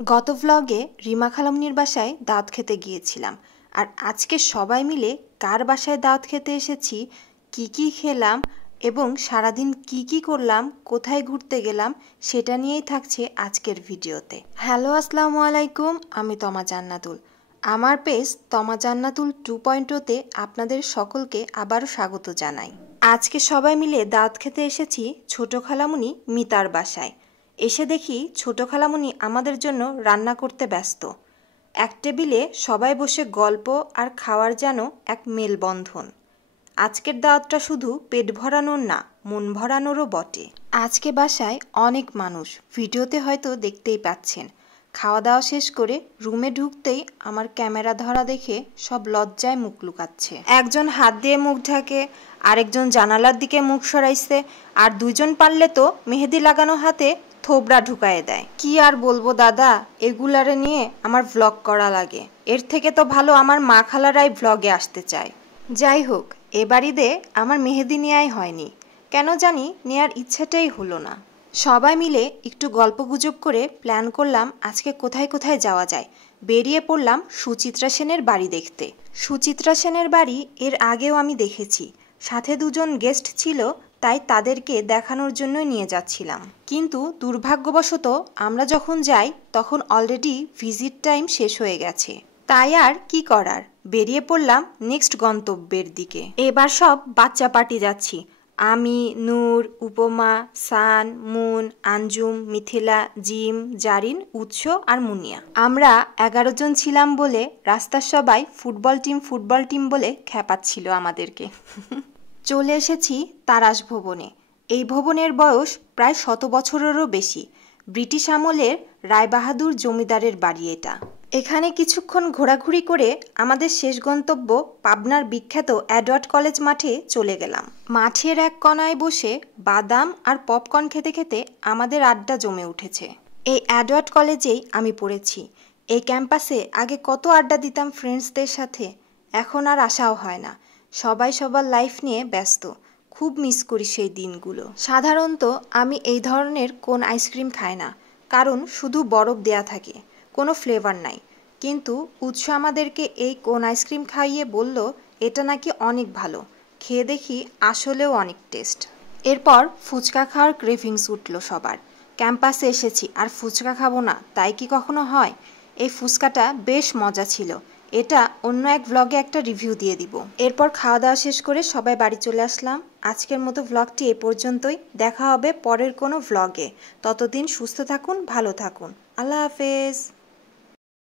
গত ভ্লগে রিমা খালামনির বাসায় দাওয়াত খেতে গিয়েছিলাম। আর আজকে সবাই মিলে কার বাসায় দাওয়াত খেতে এসেছি, কি খেলাম এবং সারাদিন কি করলাম, কোথায় ঘুরতে গেলাম, সেটা নিয়েই থাকছে আজকের ভিডিওতে। হ্যালো, আসসালামু আলাইকুম। আমি তমা জান্নাতুল। আমার পেজ তমা জান্নাতুল 2.0-তে আপনাদের সকলকে আবারও স্বাগত জানাই। আজকে সবাই মিলে দাওয়াত খেতে এসেছি ছোট খালামুনি মিতার বাসায়। এসে দেখি ছোট খালামুনি আমাদের জন্য রান্না করতে ব্যস্ত। এক টেবিলে সবাই বসে গল্প আর খাওয়ার যেন এক মেলবন্ধন। আজকের দাওয়াতটা শুধু পেট ভরানোর না, মন ভরানোরও বটে। আজকে বাসায় অনেক মানুষ, ভিডিওতে হয়তো দেখতেই পাচ্ছেন। খাওয়া দাওয়া শেষ করে রুমে ঢুকতেই আমার ক্যামেরা ধরা দেখে সব লজ্জায় মুখ লুকাচ্ছে। একজন হাত দিয়ে মুখ ঢাকে, আরেকজন জানালার দিকে মুখ সরাইছে, আর দুইজন পারলে তো মেহেদি লাগানো হাতে থোবড়া ঢুকায়ে দেয়। কি আর বলবো দাদা, এগুলারে নিয়ে আমার ভ্লগ করা লাগে। এর থেকে তো ভালো আমার মা খালারাই ভ্লগে আসতে চায়। যাই হোক, এবার ঈদে আমার মেহেদি নেওয়াই হয়নি, কেন জানি নেয়ার ইচ্ছাটাই হলো না। সবাই মিলে একটু গল্পগুজব করে প্ল্যান করলাম আজকে কোথায় কোথায় যাওয়া যায়। বেরিয়ে পড়লাম সুচিত্রা সেনের বাড়ি দেখতে। সুচিত্রা সেনের বাড়ি এর আগেও আমি দেখেছি, সাথে দুজন গেস্ট ছিল, তাই তাদেরকে দেখানোর জন্যই নিয়ে যাচ্ছিলাম। কিন্তু দুর্ভাগ্যবশত আমরা যখন যাই তখন অলরেডি ভিজিট টাইম শেষ হয়ে গেছে। তাই আর কি করার, বেরিয়ে পড়লাম নেক্সট গন্তব্যের দিকে। এবার সব বাচ্চা পার্টি যাচ্ছি। আমি, নূর, উপমা, সান, মুন, আঞ্জুম, মিথিলা, জিম, জারিন, উৎস আর মুনিয়া। আমরা 11 জন ছিলাম বলে রাস্তার সবাই ফুটবল টিম বলে খ্যাপাচ্ছিল আমাদেরকে। চলে এসেছি তারাস ভবনে। এই ভবনের বয়স প্রায় 100 বছরেরও বেশি। ব্রিটিশ আমলের রায়বাহাদুর জমিদারের বাড়ি এটা। এখানে কিছুক্ষণ ঘোরাঘুরি করে আমাদের শেষ গন্তব্য পাবনার বিখ্যাত এডওয়ার্ড কলেজ মাঠে চলে গেলাম। মাঠের এক কোনায় বসে বাদাম আর পপকর্ন খেতে খেতে আমাদের আড্ডা জমে উঠেছে। এই এডওয়ার্ড কলেজেই আমি পড়েছি। এই ক্যাম্পাসে আগে কত আড্ডা দিতাম ফ্রেন্ডসদের সাথে, এখন আর আসাও হয় না। সবাই সবার লাইফ নিয়ে ব্যস্ত। খুব মিস করি সেই দিনগুলো। সাধারণত আমি এই ধরনের কোন আইসক্রিম খাই না, কারণ শুধু বরফ দেয়া থাকে, কোনো ফ্লেভার নাই। কিন্তু উৎস আমাদেরকে এই কোন আইসক্রিম খাইয়ে বলল এটা নাকি অনেক ভালো। খেয়ে দেখি আসলেও অনেক টেস্ট। এরপর ফুচকা খাওয়ার ক্রেভিংস উঠল সবার। ক্যাম্পাসে এসেছি আর ফুচকা খাবো না, তাই কি কখনো হয়? এই ফুচকাটা বেশ মজা ছিল। এটা অন্য এক ভ্লগে একটা রিভিউ দিয়ে দিব। এরপর খাওয়া দাওয়া শেষ করে সবাই বাড়ি চলে আসলাম। আজকের মতো ভ্লগটি এ পর্যন্তই। দেখা হবে পরের কোনো ভ্লগে। ততদিন সুস্থ থাকুন, ভালো থাকুন। আল্লাহ হাফেজ।